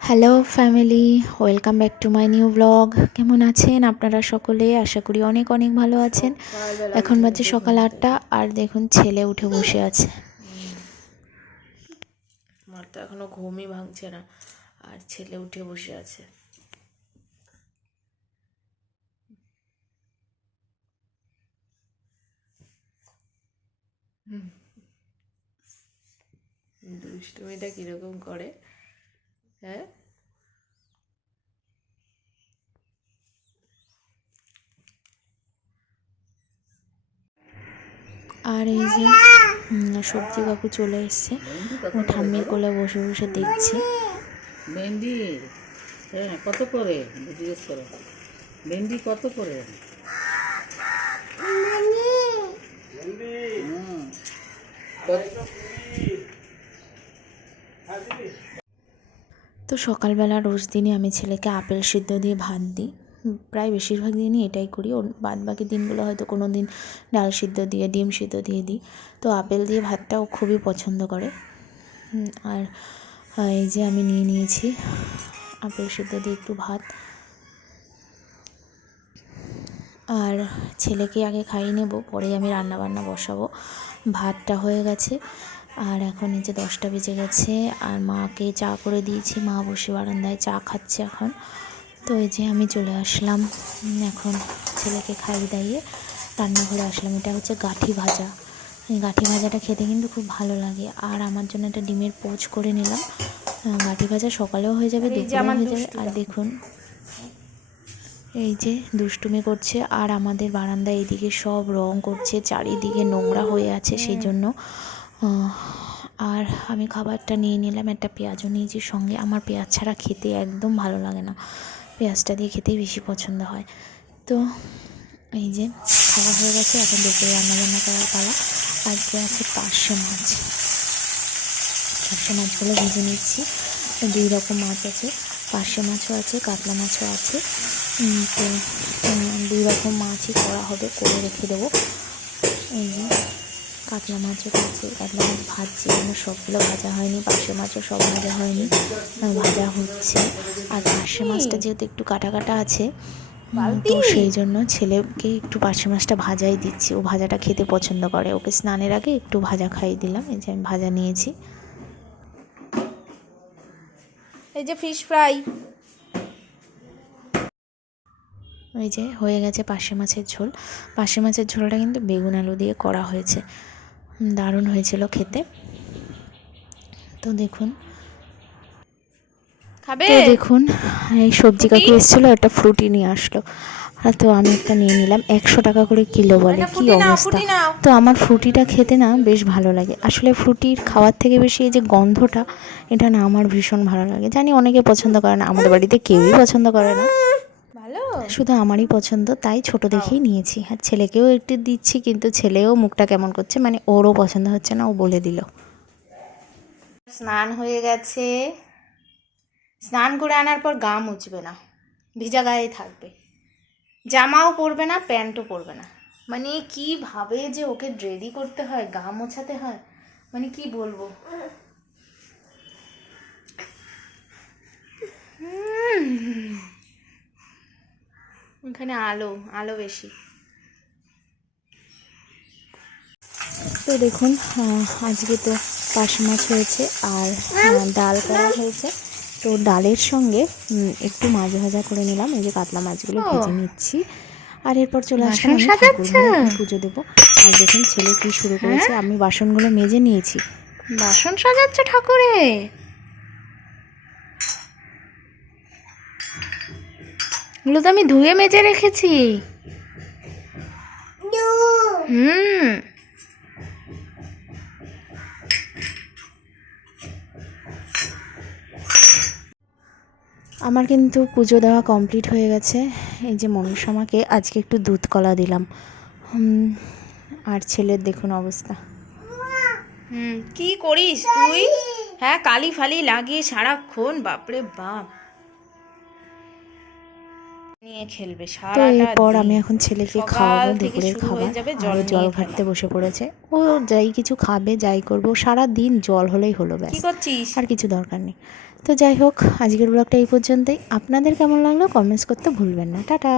Hello family welcome back to my new blog কেমন আছেন আপনারা সকলে? আশা করি অনেক অনেক ভালো আছেন। এখন বাজে সকাল আটটা আর দেখুন ছেলে উঠে বসে আছে। আমার তো এখনও ঘুমই ভাঙছে না আর ছেলে উঠে বসে আছে। দুষ্টুমিটা কীরকম করে? হ্যাঁ? আর এই যে সবজি কাকু চলে এসছে। ও ঠাম্মির কোলে বসে বসে দেখছে। ভেন্ডি? হ্যাঁ কত করে? জিজ্ঞেস করো। ভেন্ডি কত করে? হুম। তো সকালবেলা রোজ দিনই আমি ছেলেকে আপেল সিদ্ধ দিয়ে ভাত দিই। প্রায় বেশিরভাগ দিনই এটাই করি। ওর বাদ বাকি দিনগুলো হয়তো কোনো দিন ডাল সিদ্ধ দিয়ে, ডিম সিদ্ধ দিয়ে দিই। তো আপেল দিয়ে ভাতটাও খুবই পছন্দ করে। আর এই যে আমি নিয়ে নিয়েছি আপেল সিদ্ধ দিয়ে একটু ভাত। আর ছেলেকে আগে খাইয়ে নেব, পরে আমি রান্না বান্না বসাবো। ভাতটা হয়ে গেছে। আর এখন এই যে দশটা বেজে গেছে আর মাকে চা করে দিয়েছি। মা বসে বারান্দায় চা খাচ্ছে এখন। তো এই যে আমি চলে আসলাম। এখন ছেলেকে খাইয়ে দাইয়ে রান্নাঘরে আসলাম। এটা হচ্ছে গাঠি ভাজা। এই গাঠি ভাজাটা খেতে কিন্তু খুব ভালো লাগে। আর আমার জন্য একটা ডিমের পোচ করে নিলাম। গাঠি ভাজা সকালেও হয়ে যাবে দুপুরেও হয়ে যাবে। আর দেখুন এই যে দুষ্টুমি করছে। আর আমাদের বারান্দা এইদিকে সব রং করছে চারিদিকে নোংরা হয়ে আছে সেই জন্য আর আমি খাবারটা নিয়ে নিলাম, একটা পেঁয়াজও নিয়েছি সঙ্গে। আমার পেঁয়াজ ছাড়া খেতে একদম ভালো লাগে না। পেঁয়াজটা দিয়ে খেতেই বেশি পছন্দ হয়। তো এই যে খাওয়া হয়ে গেছে, এখন দুপুরে রান্না বান্না করার পালা। আজকে আছে পার্শে মাছ। পার্শে মাছগুলো ভেজে নিচ্ছি। দুই রকম মাছ আছে পার্শে মাছও আছে, কাতলা মাছও আছে। তো দুই রকম মাছই করা হবে, করে রেখে দেবো। এই যে কাতলা মাছও আছে কাতলা মাছ ভাজছি এখনও সবগুলো ভাজা হয়নি পার্শে মাছও সব ভাজা হয়নি ভাজা হচ্ছে। আর পার্শে মাছটা যেহেতু একটু কাটা কাটা আছে তো সেই জন্য ছেলেকে একটু পার্শে মাছটা ভাজাই দিচ্ছি। ও ভাজাটা খেতে পছন্দ করে। ওকে স্নানের আগে একটু ভাজা খাইয়ে দিলাম এই যে আমি ভাজা নিয়েছি। এই যে ফিশ ফ্রাই এই যে হয়ে গেছে পার্শে মাছের ঝোল। পার্শে মাছের ঝোলটা কিন্তু বেগুন আলু দিয়ে করা হয়েছে। দারুণ হয়েছিল খেতে। তো দেখুন। খাবে? তো দেখুন এই সবজি কাকু এসেছিল একটা ফ্রুটি নিয়ে আসলো। আর তো আমি একটা নিয়ে নিলাম একশো টাকা করে কিলো বলে। কি অবস্থা? তো আমার ফ্রুটিটা খেতে না বেশ ভালো লাগে। আসলে ফ্রুটির খাওয়ার থেকে বেশি এই যে গন্ধটা এটা না আমার ভীষণ ভালো লাগে। জানি অনেকে পছন্দ করে না আমাদের বাড়িতে কেউই পছন্দ করে না। শুধু আমারই পছন্দ তাই ছোট দেখেই নিয়েছি। আর ছেলেকেও একটু দিচ্ছি কিন্তু ছেলেও মুখটা কেমন করছে মানে ওরও পছন্দ হচ্ছে না ও বলে দিল। স্নান হয়ে গেছে। স্নান করে আনার পর গা মুছবে না ভিজা গায়ে থাকবে। জামাও পরবে না প্যান্টও পরবে না। মানে কীভাবে যে ওকে রেডি করতে হয় গা মোছাতে হয় মানে কি বলব? এখানে আলো আলো বেশি। তো দেখুন আজকে তো পাশ মাছ হয়েছে আর ডাল করা হয়েছে। তো ডালের সঙ্গে একটু মাছ ভাজা করে নিলাম। এই যে কাতলা মাছগুলো ভেজে নিচ্ছি। আর এরপর চলে আসলাম আমি পুজো দেবো। আর দেখুন ছেলে কি শুরু করেছে আমি বাসনগুলো মেজে নিয়েছি। বাসন সাজাচ্ছে ঠাকুরে। এগুলো তো আমি ধুয়ে মেজে রেখেছি। হুম। আমার কিন্তু পুজো দেওয়া কমপ্লিট হয়ে গেছে। এই যে মনসামাকে আজকে একটু দুধ কলা দিলাম। আর ছেলের দেখুন অবস্থা। হুম কি করিস তুই? হ্যাঁ কালি ফালি লাগিয়ে সারাক্ষণ বাপরে বাপ। নিয়ে খেলবে তো এরপর আমি এখন ছেলেকে খাওয়াবো দুপুরের খাবার। জল জল। ঘাটতে বসে পড়েছে। ও যাই কিছু খাবে যাই করব সারা দিন জল হলেই হলো ব্যাস। কি করছিস? আর কিছু দরকার নেই। তো যাই হোক আজকের ব্লগটা এই পর্যন্তই। আপনাদের কেমন লাগল কমেন্টস করতে ভুলবেন না। টাটা।